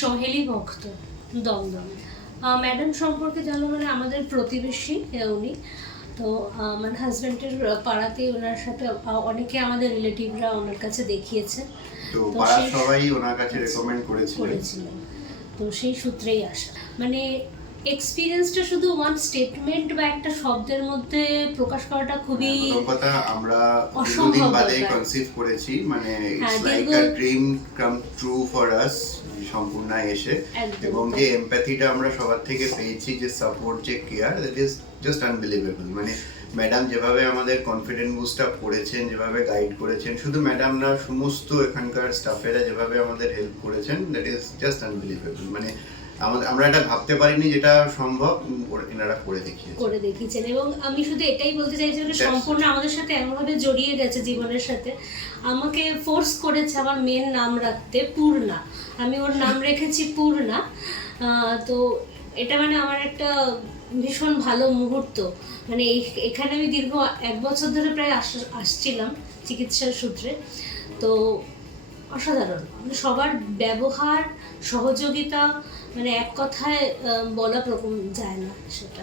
সহেলি ভক্ত, দমদম। ম্যাডাম সম্পর্কে জানো মানে আমাদের প্রতিবেশী উনি। তো আমার হাজব্যান্ডের পাড়াতেই ওনার সাথে অনেকে আমাদের রিলেটিভরা ওনার কাছে দেখিয়েছে। তো তো পাড়ার সেই সবাই ওনার কাছে রেকমেন্ড করেছিলেন। তো সেই সূত্রেই আসা। মানে এক্সপিরিয়েন্সটা শুধু ওয়ান স্টেটমেন্ট বা একটা শব্দের মধ্যে প্রকাশ করাটা খুবই প্রথম কথা আমরা অসম্ভব দীর্ঘদিন বাদে ব্যাপার। কনসিভ করেছি, মানে ইটস হ্যাঁ, লাইক দীর্ঘ- a dream come true for us সম্পূর্ণ এসে। একদম এবং তাই। যে এমপ্যাথিটা আমরা সবার থেকে পেয়েছি, যে সাপোর্ট, যে care, that is just unbelievable. মানে ম্যাডাম যেভাবে আমাদের কনফিডেন্ট বুস্ট আপ করেছেন, যেভাবে গাইড করেছেন, শুধু ম্যাডাম না, সমস্ত এখানকার স্টাফেরা যেভাবে আমাদের হেল্প করেছেন, দ্যাট ইজ জাস্ট আনবিলিভেবল। মানে আমরা এটা ভাবতে পারিনি যেটা সম্ভব, এনারা করে দেখিয়েছেন। এবং আমি শুধু এটাই বলতে চাইছি যে That's- সম্পূর্ণ আমাদের সাথে এমনভাবে জড়িয়ে গেছে জীবনের সাথে। আমাকে ফোর্স করেছে আমার মেয়ের নাম রাখতে পূর্ণা, আমি ওর নাম রেখেছি পূর্ণা। তো এটা মানে আমার একটা ভীষণ ভালো মুহূর্ত। মানে এখানে আমি দীর্ঘ 1 বছর ধরে প্রায় আসছিলাম চিকিৎসার সূত্রে। তো অসাধারণ, মানে সবার ব্যবহার, সহযোগিতা, মানে এক কথায় বলা যায় না সেটা।